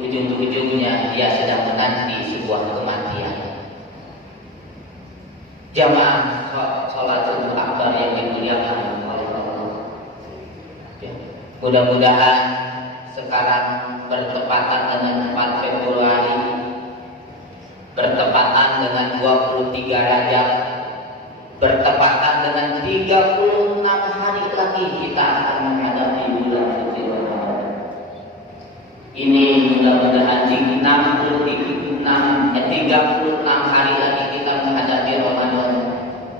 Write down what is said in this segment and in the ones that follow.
ujung-ujungnya dia sedang menanti sebuah kematian. Jamaah sholat subuh akbar yang dimuliakan oleh Allah. Mudah-mudahan sekarang bertepatan dengan 4 Februari, bertepatan dengan 23 Rajab, bertepatan dengan 36 hari lagi kita akan menghadapi bulan suci Ramadan. Ini mudah-mudahan di 36 hari lagi kita menghadapi Ramadan.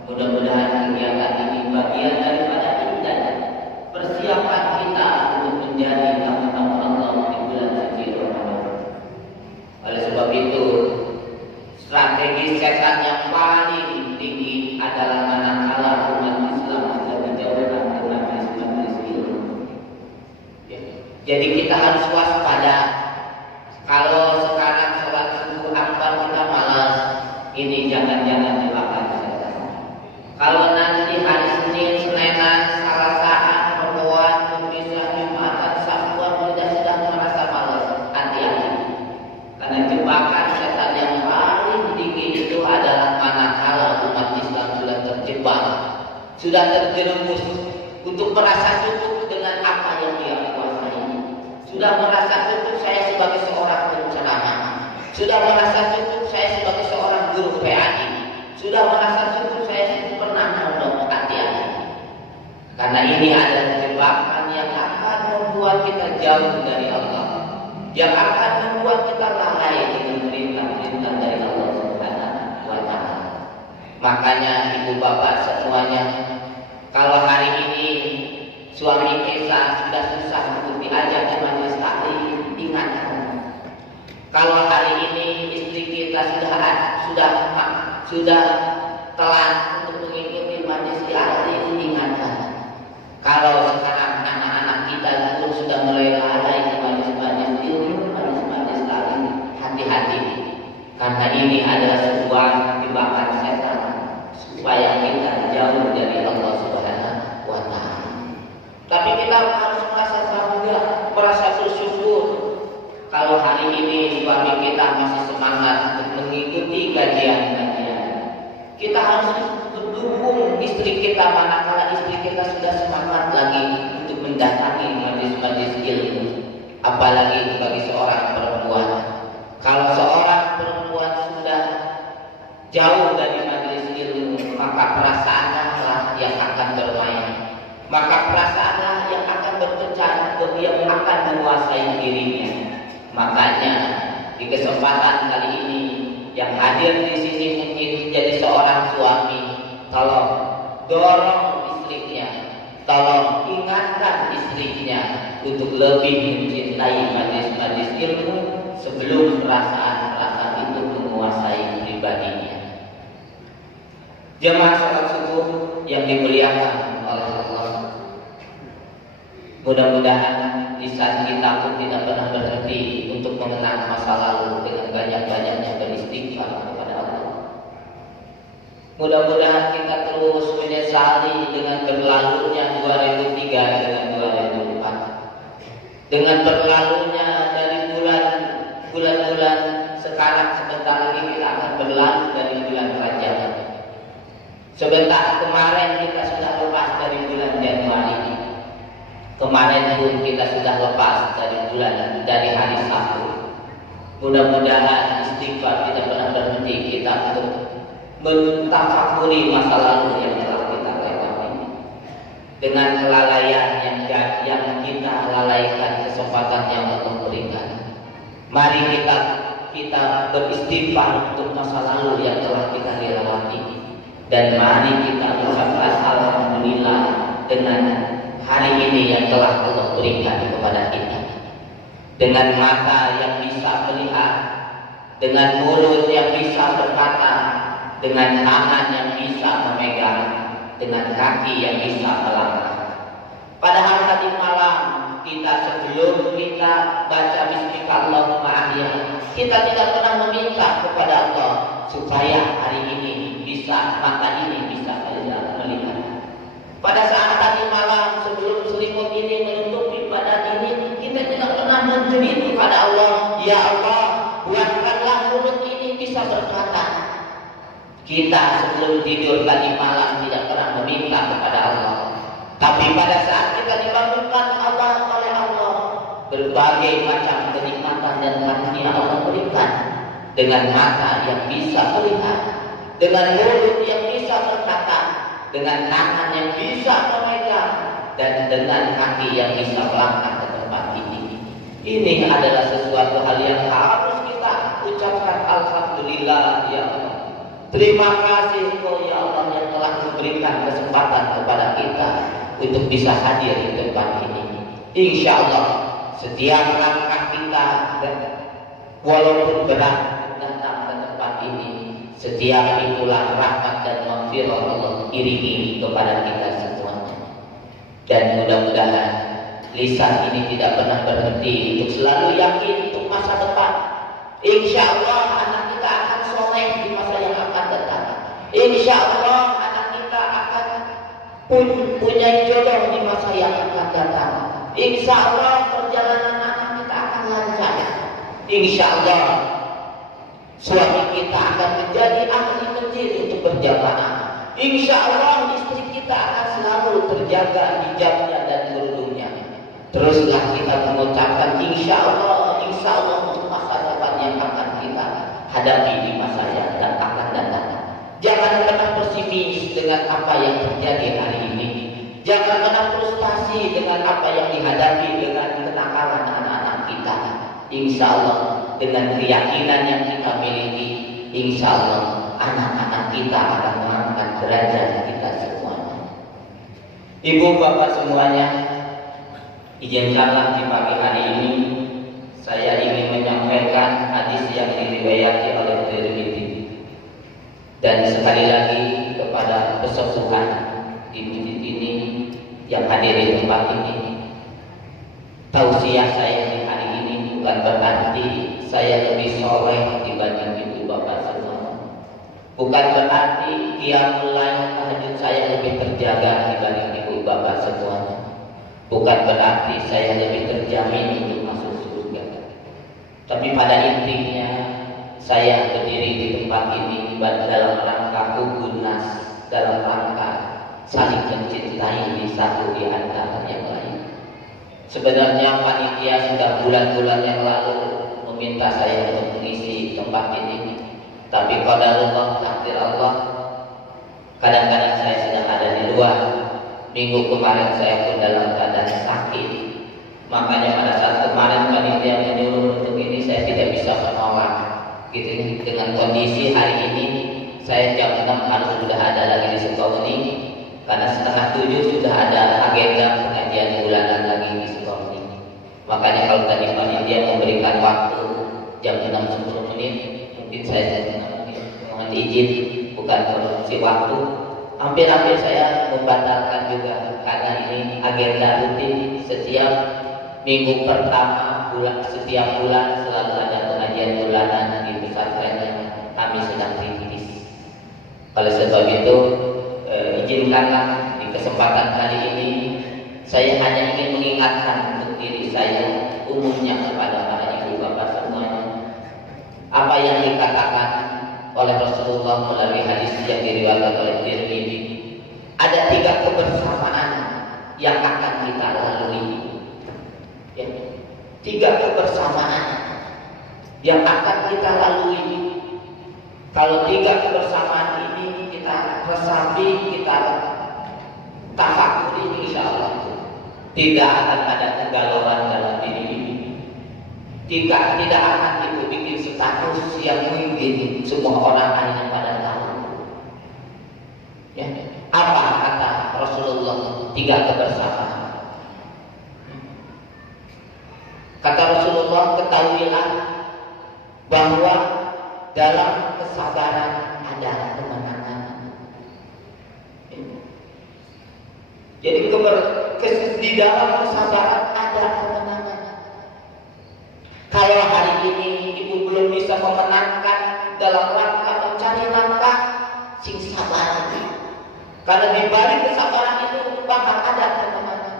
Mudah-mudahan kegiatan ini bagian daripada indah persiapan kita untuk menjadi tamu-tamu Allah di bulan suci Ramadan. Oleh sebab itu, strategi setan yang paling tinggi adalah manakala umat Islam sudah dijauhkan dengan majlis-majlis ilmu. Jadi kita harus waspada. Kalau sekarang sholat subuh akbar kita malas, ini jangan-jangan dimakan setan. Kalau nanti hari Senin, Senenan, Selasa, Pertemuan, Kamis, Jumatan, Sabtuan sudah merasa malas, hati-hati. Karena jebakan setan yang paling tinggi itu adalah manakala umat Islam sudah terjebak, sudah terjerumus untuk merasa cukup dengan apa yang dia kuasai, sudah merasa cukup saya sebagai seorang penceramah, sudah merasa cukup saya sebagai seorang guru PAI, sudah merasa cukup saya pernah mondok. Hati-hati, karena ini adalah jebakan yang akan membuat kita jauh dari Allah, yang akan membuat kita lalai dengan perintah-perintah dari Allah Subhanahu wa Ta'ala. Makanya ibu bapak semuanya, kalau hari ini suami kita sudah susah untuk diajak ke majelis taklim, ingatkan. Kalau hari ini istri kita sudah telat untuk mengikuti majelis taklim, ingatkan. Kalau sekarang anak-anak kita pun sudah mulai lalai ke majelis ilmu, majelis taklim, hati-hati. Karena ini adalah sebuah jebakan setan supaya kita jauh dari Allah Subhanahu wa Ta'ala. Tapi kita harus merasa bangga, merasa bersyukur kalau hari ini suami kita masih semangat untuk mengikuti kajian-kajian. Kita harus mendukung istri kita manakala istri kita sudah semangat lagi untuk mendatangi majelis-majelis ilmu. Apalagi bagi seorang perempuan. Kalau seorang perempuan sudah jauh dari majelis ilmu, maka perasaanlah yang akan bermain. Maka perasaanlah yang akan berpecah, yang akan menguasai dirinya. Makanya di kesempatan kali ini yang hadir di sini mungkin jadi seorang suami, tolong dorong istrinya, tolong ingatkan istrinya untuk lebih mencintai majelis-majelis ilmu sebelum perasaan-perasaan itu menguasai pribadinya. Jemaah sholat subuh yang dimuliakan oleh Allah, mudah-mudahan lisan kita pun tidak pernah berhenti untuk mengenang masa lalu dengan banyak-banyaknya beristighfar kepada Allah. Mudah-mudahan kita terus menyesali dengan berlalunya 2003 dengan 2004, dengan berlalunya dari bulan-bulan sekarang. Sebentar lagi kita akan berlalu dari bulan Rajab. Sebentar kemarin kita sudah lepas dari bulan Januari. Kemarin pun kita sudah lepas dari hari Sabtu. Mudah-mudahan istighfar tidak pernah berhenti kita untuk mentafakuri masa lalu yang telah kita lewati. Dengan kelalaian yang kita lalaikan kesempatan yang Allah berikan. Mari kita beristighfar untuk masa lalu yang telah kita lewati. Dan mari kita ucapkan alhamdulillah dengan hari ini yang telah Allah berikan kepada kita. Dengan mata yang bisa melihat, dengan mulut yang bisa berkata, dengan tangan yang bisa memegang, dengan kaki yang bisa melangkah. Padahal tadi malam kita sebelum kita baca Bismillahirrahmanirrahim, kita tidak pernah meminta kepada Allah supaya hari ini mata ini bisa melihat. Pada saat tadi malam sebelum selimut ini menutupi badan ini, kita tidak pernah menjerit kepada Allah, ya Allah, buatkanlah mulut ini bisa berkata. Kita sebelum tidur tadi malam tidak pernah meminta kepada Allah, tapi pada saat kita dibangunkan Allah oleh Allah, berbagai macam kenikmatan dan karunia Allah berikan. Dengan mata yang bisa melihat, dengan mulut yang bisa berkata, dengan tangan yang bisa memegang, dan dengan kaki yang bisa melangkah ke tempat ini. Ini adalah sesuatu hal yang harus kita ucapkan alhamdulillah ya Allah. Terima kasih Engkau ya Allah yang telah memberikan kesempatan kepada kita untuk bisa hadir di tempat ini. Insya Allah setiap langkah kita walaupun berat datang ke tempat ini, setiap itulah rahmat dan maghfirah Allah iringi kepada kita semuanya. Dan mudah-mudahan lisan ini tidak pernah berhenti untuk selalu yakin untuk masa depan. Insya Allah anak kita akan soleh di masa yang akan datang. Insya Allah anak kita akan punya jodoh di masa yang akan datang. Insya Allah perjalanan anak kita akan lancar. Insya Allah suami kita akan menjadi ahli masjid untuk berjamaah. Insya Allah istri kita akan selalu terjaga hijabnya dan kerudungnya. Teruslah kita mengucapkan insya Allah untuk masa depan yang akan kita hadapi di masa yang akan datang. Jangan pernah pesimis dengan apa yang terjadi hari ini. Jangan pernah frustasi dengan apa yang dihadapi dengan kenakalan anak-anak kita. Insya Allah dengan keyakinan yang kita miliki, insya Allah anak-anak kita akan mengangkat derajat kita semuanya. Ibu bapak semuanya, izinkanlah di pagi hari ini saya ingin menyampaikan hadis yang diriwayatkan oleh Tirmidzi. Dan sekali lagi kepada pesepuhan di masjid ini yang hadir di tempat ini, tausiah saya di hari ini bukan berarti saya lebih soleh dibanding ibu bapak semua. Bukan berarti qiyamul lail tahajud saya lebih terjaga dibanding ibu bapak semuanya. Bukan berarti saya lebih terjamin untuk masuk surga. Tapi pada intinya saya berdiri di tempat ini dalam rangka hubunas, dalam rangka saling mencintai di satu di antara yang lain. Sebenarnya panitia sudah bulan-bulan yang lalu meminta saya untuk mengisi tempat ini, tapi qadarullah, takdir Allah, kadang-kadang saya sedang ada di luar. Minggu kemarin saya pun dalam keadaan sakit, makanya pada saat kemarin panitia menyuruh untuk ini saya tidak bisa menolak. Gitu, dengan kondisi hari ini saya jam 6 harus sudah ada lagi di Sukabumi, karena setengah 7 sudah ada agenda pengajian bulanan lagi di Sukabumi. Makanya kalau tadi panitia memberikan waktu jam 6:10 menit, mungkin saya mohon izin, bukan korupsi waktu. Hampir-hampir saya membatalkan juga, karena ini agenda rutin setiap minggu pertama bulan, setiap bulan selalu ada pengajian bulanan di pesantren yang kami sedang rintis. Oleh sebab itu, izinkanlah di kesempatan kali ini saya hanya ingin mengingatkan untuk diri saya, umumnya kepada para ibu bapak semuanya, apa yang dikatakan oleh Rasulullah melalui hadis yang diriwayatkan oleh Tirmidzi. Ada 3 kebersamaan yang akan kita lalui. Ya, 3 kebersamaan yang akan kita lalui. Kalau 3 kebersamaan ini kita resapi, kita tafakuri, insya Allah tidak akan ada kegalauan dalam diri ini. Tidak akan itu bikin status yang mungkin semua orang hanya pada tahu. Ya. Apa kata Rasulullah 3 kebersamaan? Kata Rasulullah, ketahuilah bahwa dalam kesabaran ada kemenangan. Jadi di dalam kesabaran ada kemenangan. Kalau hari ini ibu belum bisa memenangkan dalam rangka mencari nafkah, sing sabar. Karena di balik kesabaran itu bakal ada kemenangan.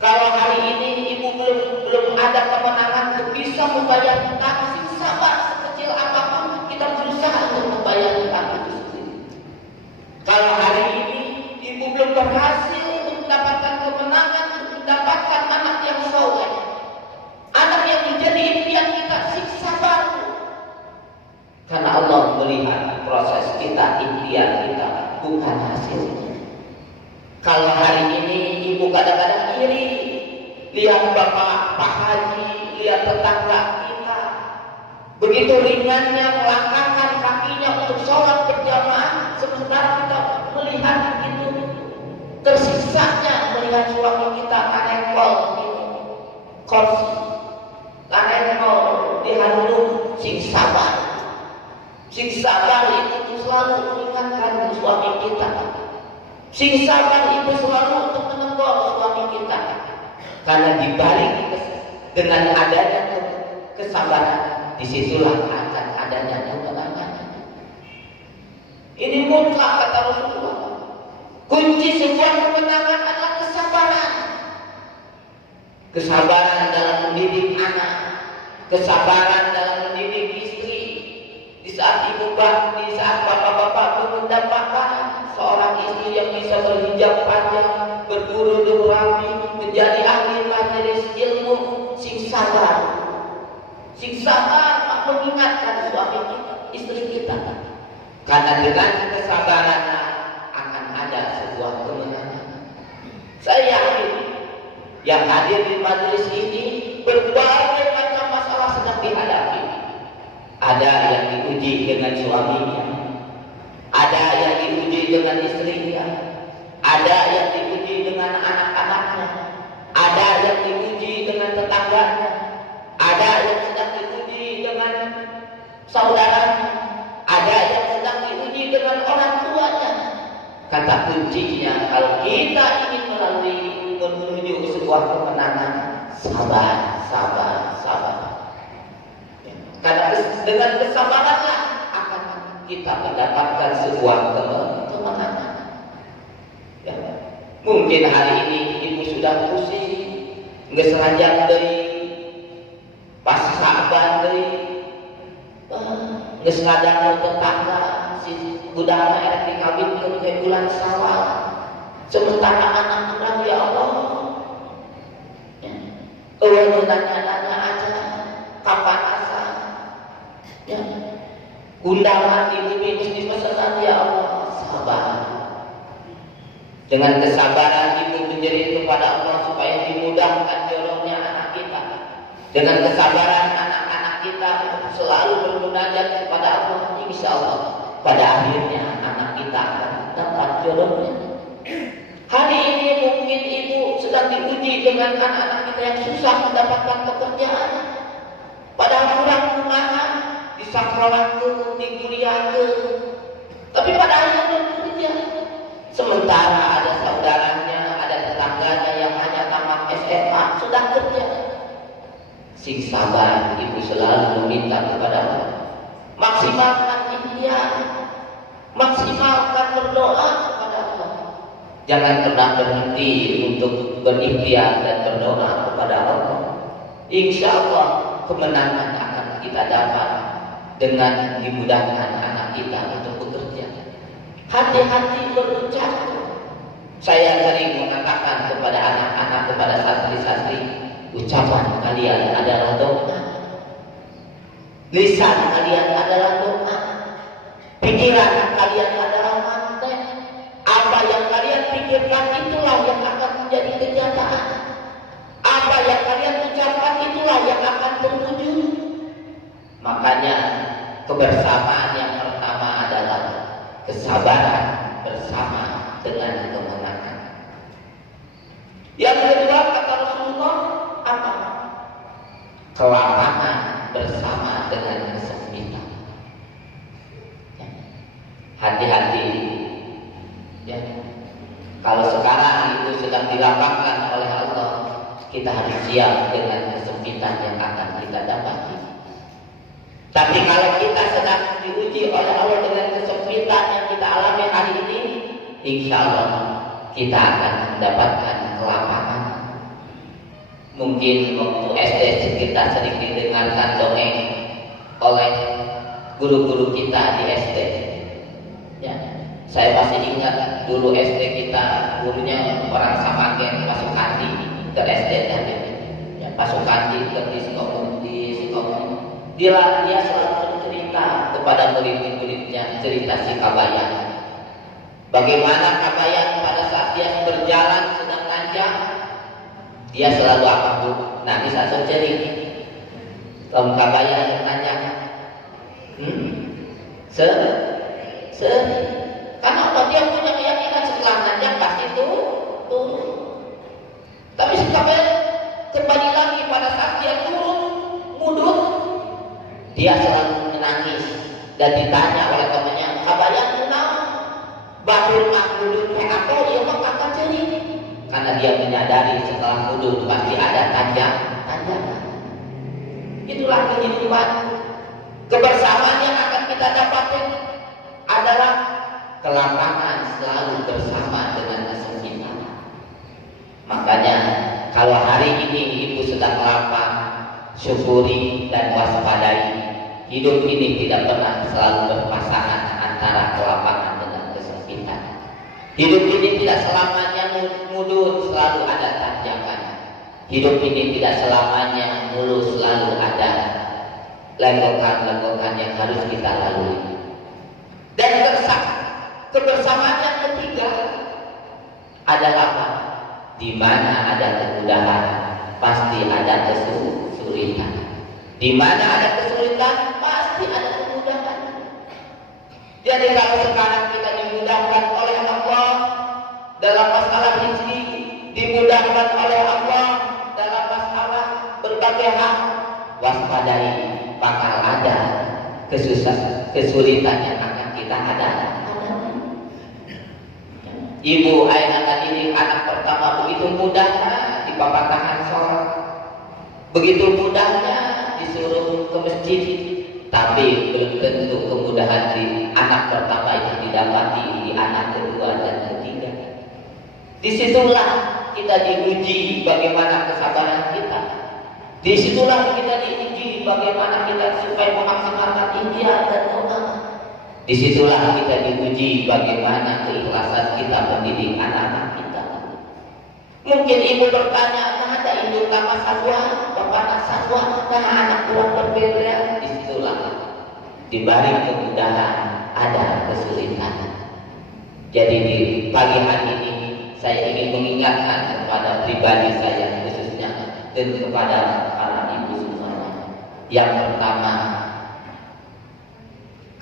Kalau hari ini ibu belum ada kemenangan untuk bisa membayar hutang, sabar sekecil apapun kita berusaha untuk membayar hutang itu sendiri. Kalau hari ini ibu belum berhasil untuk mendapatkan kemenangan, untuk mendapatkan anak yang soleh, anak yang menjadi impian kita, sabar. Karena Allah melihat proses kita, impian kita, bukan hasilnya. Kalau hari ini ibu kadang-kadang iri, lihat bapak, Pak Haji, lihat tetangga kita, begitu ringannya melangkahkan kakinya untuk sholat berjamaah, sementara kita melihat begitu tersiksanya melihat suami kita kanekol ini, kursi, kanekol dihanung, sabar. Sabar itu selalu mengingatkan suami kita. Sabar itu selalu untuk menegur suami kita. Karena dibalik dengan adanya kesabaran, disitulah akan adanya kemenangan. Ini mutlak kata Rasulullah. Kunci sebuah kemenangan adalah kesabaran. Kesabaran dalam mendidik anak, kesabaran dalam mendidik istri. Di saat di saat bapak-bapak mendapatkan seorang istri yang bisa berhijab panjang, berburu rapi, menjadi ahli majelis ilmu, sabar mengingatkan suami kita, istri kita. Karena dengan kesabaran akan ada sebuah kemenangan. Saya yakin yang hadir di majelis ini berbagai macam masalah sedang dihadapi. Ada yang diuji dengan suaminya, ada yang diuji dengan istrinya, ada yang diuji dengan anak-anaknya, ada yang diuji dengan tetangganya, ada yang sedang diuji dengan saudaranya, ada yang sedang diuji dengan orang tuanya. Kata kuncinya, kalau kita ingin menuju sebuah kemenangan, sabar. Karena dengan kesabaranlah akan kita mendapatkan sebuah kemenangan. Ya. Mungkin hari ini ibu sudah pusing, nggak sengaja dari pas saban dari nggak sengaja tetangga si budaya erek dikawin ke bulan Syawal. Sementara anak orang ya Allah, nanya aja kapan asal. Ya. Undangan ibu minus dipesan ya Allah, sabar. Dengan kesabaran ibu menjerit kepada Allah supaya dimudahkan jodohnya anak kita. Dengan kesabaran anak-anak kita selalu bermunajat kepada Allah, insya Allah pada akhirnya anak kita akan dapat jodohnya. Hari ini mungkin ibu sedang diuji dengan anak-anak kita yang susah mendapatkan pekerjaan. Padahal kurang rumahan, di sekolah ke, di kuliah ke, tapi pada akhirnya belum bekerja. Sementara ada saudaranya, ada tetangganya yang hanya tamat SMA sudah kerja. Sabar, ibu selalu meminta kepada Allah, maksimalkan ikhtiar, maksimalkan berdoa kepada Allah. Jangan pernah berhenti untuk berikhtiar dan berdoa kepada Allah. Insya Allah kemenangan akan kita dapat dengan dimudahkan anak kita untuk bekerja. Hati-hati berucap. Saya sering mengatakan kepada anak-anak, kepada santri-santri, ucapan kalian adalah doa, lisan kalian adalah doa, pikiran kalian adalah mantek. Apa yang kalian pikirkan itulah yang akan menjadi kenyataan. Apa yang kalian ucapkan itulah yang akan terwujud. Makanya kebersamaan yang pertama adalah kesabaran bersama dengan kemenangan. Yang kedua kata Rasulullah apa? Kelapangan bersama dengan kesempitan. Hati-hati ya. Kalau sekarang itu sedang dilapangkan oleh Allah, kita harus siap dengan kesempitan yang akan kita dapati. Tapi kalau kita sedang diuji oleh Allah dengan kesempitan yang kita alami hari ini, insya Allah kita akan mendapatkan kelapangan. Mungkin waktu SD kita sering didengarkan dongeng oleh guru-guru kita di SD. Ya, saya masih ingat dulu SD kita gurunya orang Samagen, Pak Sukandi ke SD tadi. Ya, Pak Sukandi ke di Sikomun. Dia selalu bercerita kepada murid-muridnya cerita si Kabayan. Bagaimana Kabayan pada saat dia berjalan sedang nanjak, dia selalu apa bu? Nangis atau cerita. Kaum Kabayan yang nanjak, karena Allah dia punya keyakinan setelah nanjak pasti turun. Tapi si Kabayan kembali lagi pada saat dia turun mundur, dia selalu menangis dan ditanya oleh temannya, Kabayan kenal bahul makhluk apa dia mengatakan cerita. Karena dia menyadari setelah mundur pasti ada tanjakan. Itulah kehidupan. Kebersamaan yang akan kita dapatkan adalah kelapangan selalu bersama dengan kesempitan. Makanya kalau hari ini ibu sedang lapang, syukuri dan waspadai. Hidup ini tidak pernah selalu berpasangan antara kelapangan dengan kesempitan. Hidup ini tidak selamanya mundur, selalu ada tanjakan. Hidup ini tidak selamanya mulus, selalu ada legokan-legokan yang harus kita lalui. Dan kebersamaan yang ketiga adalah apa? Di mana ada kemudahan, pasti ada kesulitan. Di mana ada kesulitan, pasti ada kemudahan. Jadi kalau sekarang kita dimudahkan oleh Allah dalam masalah rezeki, dimudahkan oleh Allah dalam masalah berbagai hal, waspadai, bakal ada kesulitan yang akan kita hadapi. Ibu akan didik anak pertama begitu mudahnya di papan tangan sholat, begitu mudahnya disuruh ke masjid, tapi belum tentu kemudahan di anak pertama itu didapati di anak kedua dan ketiga. Disitulah kita diuji bagaimana kesabaran kita. Disitulah kita diuji bagaimana kita supaya memaksimalkan ikhtiar dan doa. Disitulah kita diuji bagaimana keikhlasan kita mendidik anak-anak kita. Mungkin ibu bertanya, ada induk nama satwa, bapak satwa, anak kurang berbeda. Disitulah di balik kemudahan ada kesulitan. Jadi di pagi hari ini saya ingin mengingatkan kepada pribadi saya khususnya dan kepada para ibu semuanya. Yang pertama,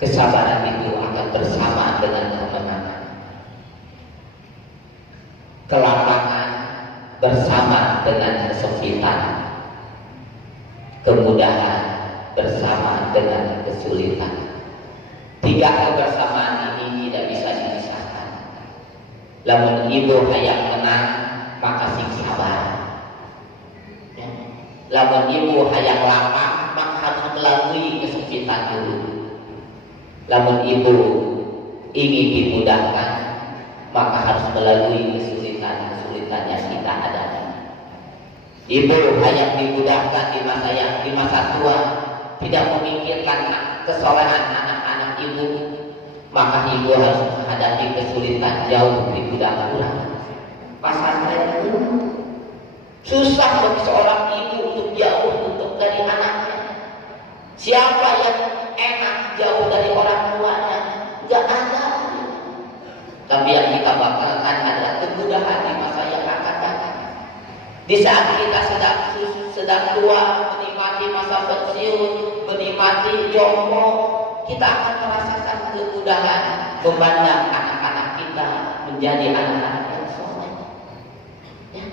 kesabaran itu akan bersama dengan kemenangan. Kelapangan bersama dengan kesempitan. Kemudahan bersama dengan kesulitan. Tiga kebersamaan ini tidak bisa dipisahkan. Lamun ibu hayang menang, maka sing sabar. Lamun ibu hayang lapang, maka harus melalui kesempitan dulu. Lamun ibu ingin dimudahkan, maka harus melalui kesulitan-kesulitan yang kita hadapi. Ibu hayang dimudahkan di masa tua, tidak memikirkan kesolehan anak-anak ibu, maka ibu harus menghadapi kesulitan jauh lebih dahulu. Pesantren itu susah bagi seorang ibu untuk jauh untuk dari anaknya. Siapa yang enak jauh dari orang tuanya? Gak ada. Tapi yang kita bakalkan adalah kemudahan di masa yang akan datang. Di saat kita sedang tua, menikmati masa pensiun, menikmati jompo, kita akan merasakan kemudahan memandang anak-anak kita menjadi anak-anak yang soleh. Ya.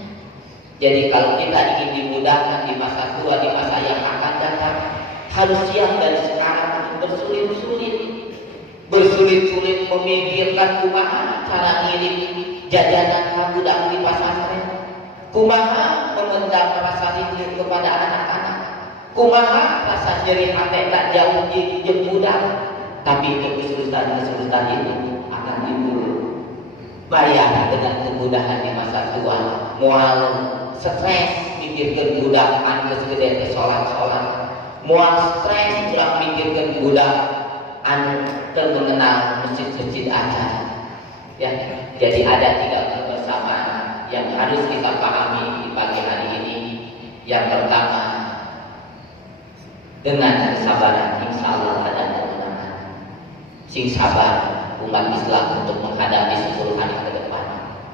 Jadi kalau kita ingin dimudahkan di masa tua, di masa yang akan datang, harus siap dari sekarang untuk bersulit-sulit memikirkan kumaha cara ngirim jajanan budak di pesantren, kumaha memendam rasa rindu kepada anak-anak, kumaha rasa nyeri hati tak jauh di budak. Tapi kesulitan itu akan timbul. bayar dengan kemudahan di masa tua. Mual stres mikirkeun budak anu gede teh salat-salat. Mual stres ulah mikirkeun budak anu teu mengenal masjid-masjid acan. Ya, jadi ada 3 kebersamaan yang harus kita pahami di pagi hari ini. Yang pertama, dengan kesabaran insya Allah ada kemenangan. Sing sabar umat Islam untuk menghadapi 10 hari ke depan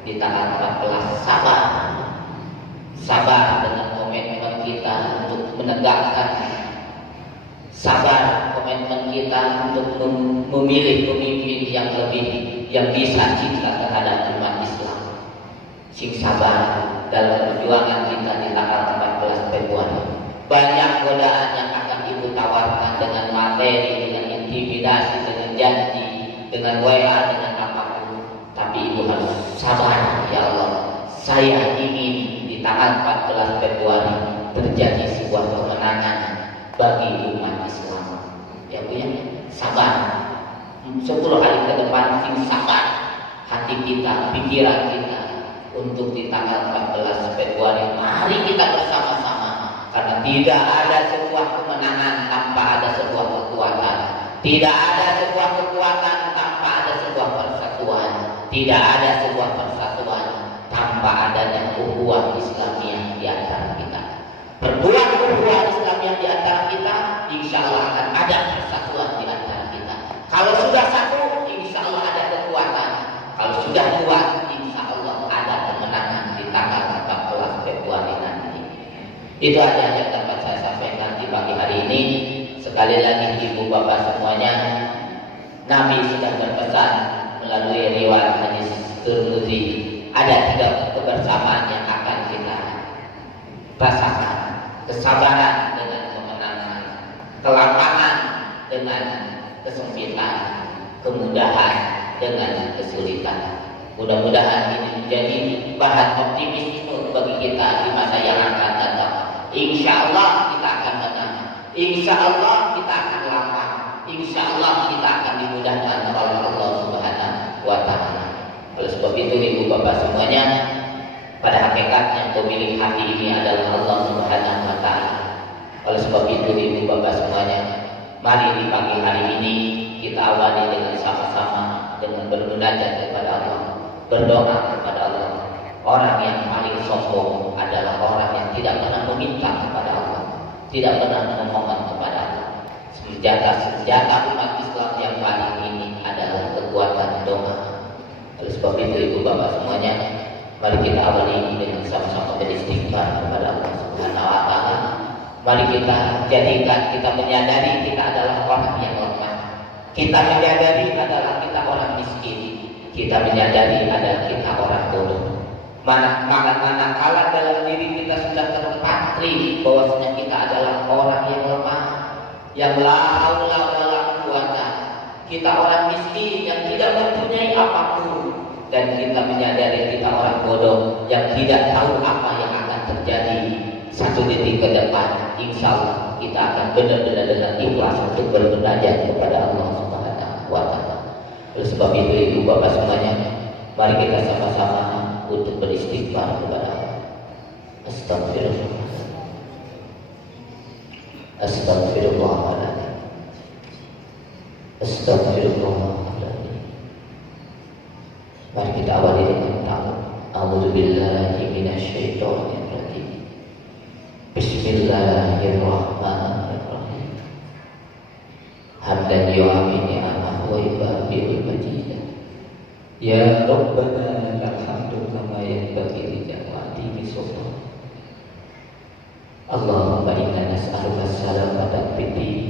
di tanggal 14. Sabar dengan komitmen kita untuk menegakkan, sabar komitmen kita untuk memilih pemimpin yang bisa cinta terhadap umat Islam. Sing sabar dalam perjuangan kita di tanggal 14 Februari. Banyak godaan yang akan ibu tawarkan dengan materi, dengan intimidasi, dengan janji, dengan WA, dengan apapun. Tapi ibu harus sabar. Ya Allah, saya ingin di tanggal 14 Februari terjadi sebuah kemenangan bagi umat Islam. Ya Bu ya, sabar. 10 hari ke depan sing sabar hati kita, pikiran kita untuk di tanggal 14 Februari. Mari kita bersama-sama, karena tidak ada sebuah kemenangan tanpa ada sebuah kekuatan. Tidak ada sebuah kekuatan tanpa ada sebuah persatuan. Tidak ada sebuah persatuan tanpa adanya ukhuwah Islamiyah di antara kita. Perbuat ukhuwah Islamiyah di antara kita, insya Allah akan ada persatuan di antara kita. Kalau sudah satu, insya Allah ada kekuatan. Kalau sudah kuat, insya Allah ada kemenangan di tanggal 14 Februari nanti. Itu aja yang dapat saya sampaikan di pagi hari ini. Sekali lagi ibu bapak semuanya, Nabi sudah berpesan melalui riwayat hadis Tirmidzi, ada 3 kebersamaan yang akan kita rasakan. Kesabaran dengan kemenangan, kelapangan dengan kesempitan, kemudahan dengan kesulitan. Mudah-mudahan ini menjadi bahan optimisme bagi kita di masa yang akan datang. Insya Allah kita akan menang. Insya Allah kita akan lapang. Insya Allah kita akan dimudahkan oleh Allah Subhanahu wa Ta'ala. Oleh sebab itu ibu bapak semuanya, pada hakikatnya pemilik hati ini adalah Allah Subhanahu wa Ta'ala. Oleh sebab itu ibu bapak semuanya, mari di pagi hari ini kita awali dengan sama-sama dengan bermunajat kepada Allah, berdoa kepada Allah. Orang yang paling sombong adalah orang yang tidak pernah meminta kepada Allah, tidak pernah memohon kepada Allah. Senjata umat Islam yang paling ini adalah kekuatan doa. Oleh sebab itu ibu bapak semuanya, mari kita awali dengan sama-sama beristighfar kepada Allah Subhanahu wa Ta'ala. Mari kita jadikan, kita menyadari kita adalah orang yang lemah. Kita menyadari adalah kita orang miskin. Kita menyadari adalah kita orang bodoh. Manakala dalam diri kita sudah terpatri bahwasanya kita adalah orang yang lemah, yang la haula wala quwata. Kita orang miskin yang tidak mempunyai apapun, dan kita menyadari kita orang bodoh yang tidak tahu apa yang akan terjadi 1 detik ke depan. Insya Allah kita akan benar-benar dengan ikhlas untuk bermunajat kepada Allah Subhanahu wa Ta'ala. Oleh sebab itu ibu bapak semuanya, mari kita sama-sama untuk beristighfar kepada Allah. Astagfirullah. Astagfirullahaladzim. Astagfirullahaladzim. Mari kita awali dengan ta'awudz. A'udzubillahi minasyaitonir rajim. Bismillahirrahmanirrahim. Hamdan yu'afi ni'amah wa yubabi'ul majidah. Ya Rabbana lakhamdu kama yanbaghi li jalali sultan. Allahumma inna nas'aluka salamatan fid din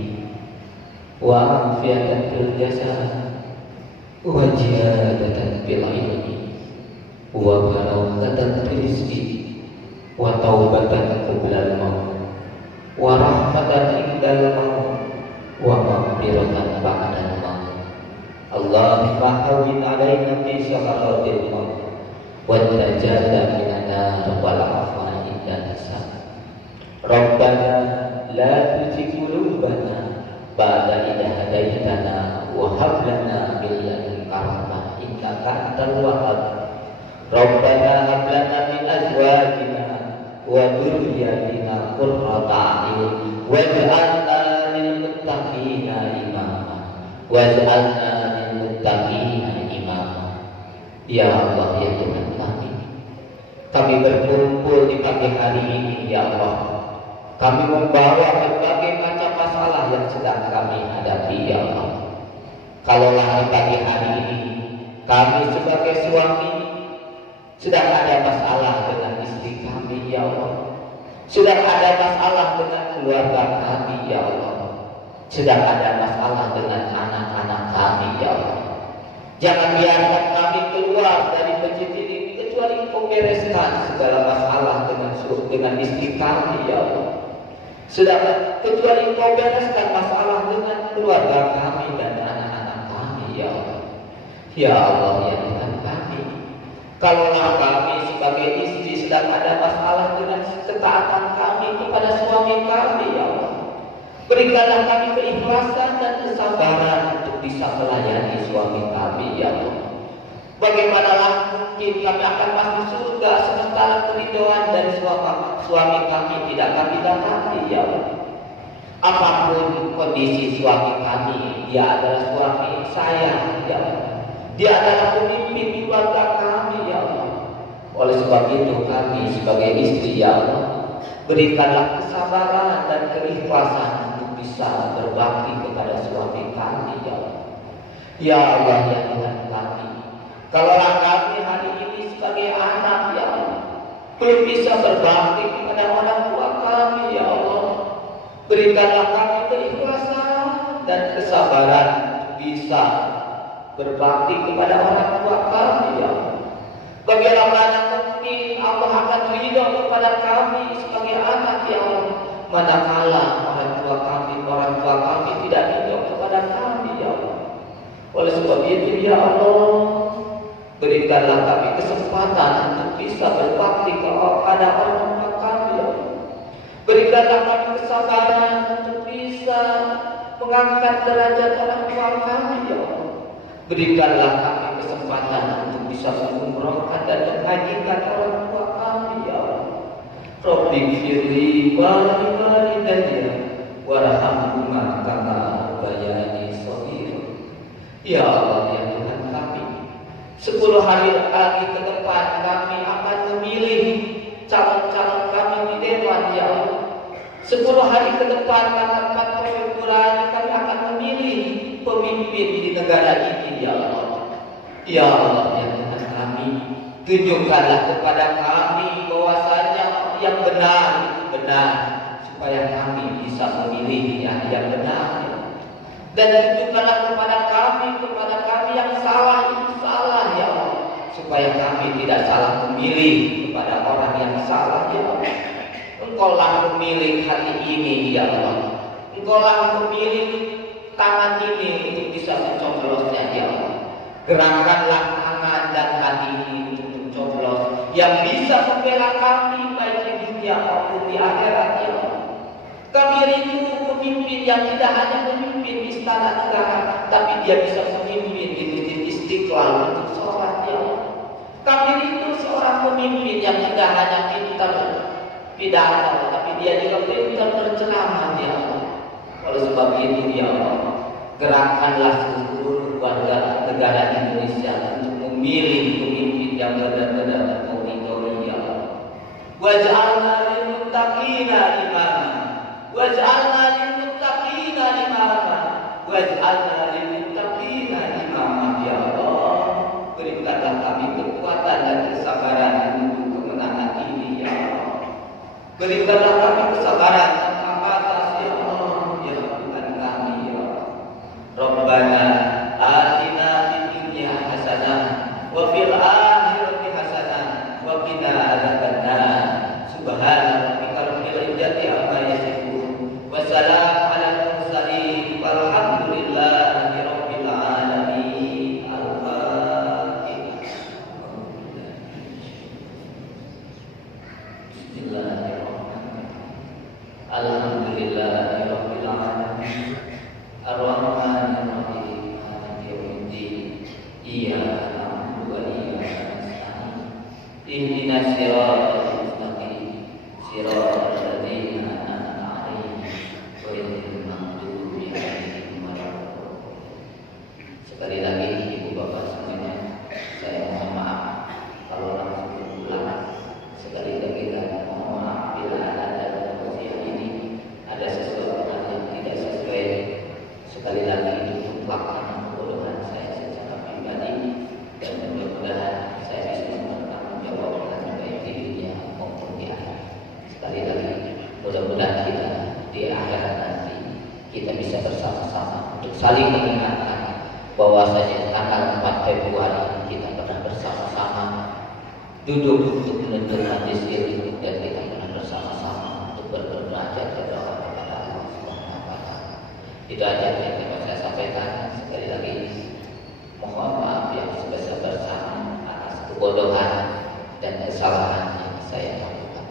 wa afiyatan fil jasad wa ziyadatan fil ilmi wa barakatan fil rizqi wa taubatan qabla al-maut wa rahmatan indal maut wa maghfiratan ba'da al-maut. Allahumma hawwin 'alaina fi sakaratil maut wa tajalla minan nar wal afwa inda hisab. Rabbana la tuzigh qulubana ba'da idh hadaytana wa hab lana min ladunka rahmah innaka antal wahhab. Rabbana hab lana min azwajina wa dhurriyyatina qurrata a'yun waj'alna lil muttaqina imama. Waj'alna lil muttaqina imama. Ya Allah, ya Tuhan kami berkumpul di pagi hari ini, ya Allah. Kami membawa berbagai macam masalah yang sedang kami hadapi, ya Allah. Kalaulah di pagi hari ini kami sebagai suami sedang ada masalah dengan istri kami, ya Allah. Sedang ada masalah dengan keluarga kami, ya Allah. Sedang ada masalah dengan anak-anak kami, ya Allah. Jangan biarkan kami keluar dari masjid ini kecuali Engkau bereskan segala masalah dengan istri kami, ya Allah. Sedangkan kecuali Engkau bereskan masalah dengan keluarga kami dan anak-anak kami, ya Allah. Ya Allah, ya Tuhan kami, kalaulah kami sebagai istri sedang ada masalah dengan ketaatan kami kepada suami kami, ya Allah, berikanlah kami keikhlasan dan kesabaran untuk bisa melayani suami kami, ya Allah. Bagaimanalah mungkin kami akan masuk surga sementara keridhaan dari suami kami tidak kami dapati, ya Allah. Apapun kondisi suami kami, dia adalah suami saya, ya Allah. Dia adalah pemimpin keluarga kami, ya Allah. Oleh sebab itu kami sebagai istri, ya Allah, berikanlah kesabaran dan keikhlasan untuk bisa berbakti kepada suami kami, ya Allah. Ya Allah, ya Tuhan kami, kalaulah kami hari ini sebagai anak, ya Allah, belum bisa berbakti kepada orang tua kami, ya Allah, berikanlah kami keikhlasan dan kesabaran bisa berbakti kepada orang tua kami, ya Allah. Bagaimana mungkin Allah akan ridho kepada kami sebagai anak, ya Allah, manakala orang tua kami tidak ridho kepada kami, ya Allah. Oleh sebab itu, ya Allah, berikanlah kami kesempatan untuk bisa berbakti kepada orang tua kami, ya Allah. Berikanlah kami kesabaran untuk bisa mengangkat derajat orang tua kami, ya Allah. Berikanlah kami kesempatan untuk bisa mengumrohkan dan menghajikan orang tua kami, ya Allah. Rabbi firli walidayya warhamhuma kama rabbayani shaghira. Ya Allah, ya Tuhan kami, 10 hari lagi ke depan kami akan memilih calon-calon kami di dewan, ya Allah. 10 hari ke depan tanggal 4 Februari kami akan memilih pemimpin di negara ini, ya Allah. Ya Allah, ya Tuhan kami, tunjukkanlah kepada kami bahwasanya yang benar itu benar, supaya kami bisa memilih yang benar, ya. Dan tunjukkanlah kepada kami yang salah itu salah, ya Allah, supaya kami tidak salah memilih kepada orang yang salah, ya Allah. Engkaulah memilih hati ini, ya Allah. Engkaulah memilih tangan ini untuk bisa mencoblosnya, ya Allah. Gerakanlah tangan dan hati ini untuk mencoblos yang bisa membela kami baik di dunia maupun di akhirat, ya Allah. Kami rindu pemimpin yang tidak hanya memimpin istana negara, tapi dia bisa memimpin di masjid Istiqlal untuk sholat, ya Allah. Kami rindu seorang pemimpin yang tidak hanya pintar pidato, tapi dia juga pintar berceramah, ya Allah. Oleh sebab itu, ya Allah, gerakkanlah seluruh warga negara Indonesia untuk memilih pemimpin yang benar-benar mengridhoi, ya Allah. Waj'alna lil muttaqina imama. Waj'alna lil muttaqina imama. Waj'alna lil muttaqina imama, ya Allah. Berikanlah kami kekuatan dan kesabaran untuk kemenangan ini, ya Allah. Berikanlah kami kesabaran dan amanah, ya Allah, ya Tuhan kami, ya Allah. Rabbana atina fid dunya hasanah wa fil akhirati hasanah wa qina adzabannar. Subhana rabbika rabbil izzati amma yasifun wa salamun alal mursalin walhamdulillahi rabbil alamin. Al-Fatihah. Bismillahirrahmanirrahim. Alhamdulillahi rabbil alamin. Ar-Rahmanir Rahim. Maliki yaumiddin. Iyyaka na'budu ihdinas siratal mustaqim siratal ladzina an'amta 'alaihim ghairil maghdubi 'alaihim waladdallin. Sekali lagi Ibu Bapak semuanya, saya mohon maaf kalau langsung pulang. Sekali lagi saya mohon maaf bila ada dalam usia ini ada sesuatu hal yang tidak sesuai. Sekali lagi itu mutlak karena kebodohan saya secara pribadi, dan mudah-mudahan saya bisa bertanggungjawabkan baik di dunia maupun di akhirat. Sekali lagi mudah-mudahan kita di akhirat nanti kita bisa bersama-sama untuk saling mengingatkan bahwasanya tanggal 4 Februari kita pernah bersama-sama duduk untuk menentukan rezeki, dan kita pernah bersama-sama untuk berderajat berdoa kepada Allah Subhanahu wa taala. Itu aja yang dapat saya sampaikan. Sekali lagi mohon maaf yang sebesar-besarnya atas kebodohan dan kesalahan yang saya lakukan.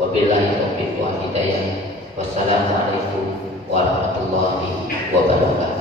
Wabillahi taufiq wal hidayah. Wassalamualaikum warahmatullahi wabarakatuh.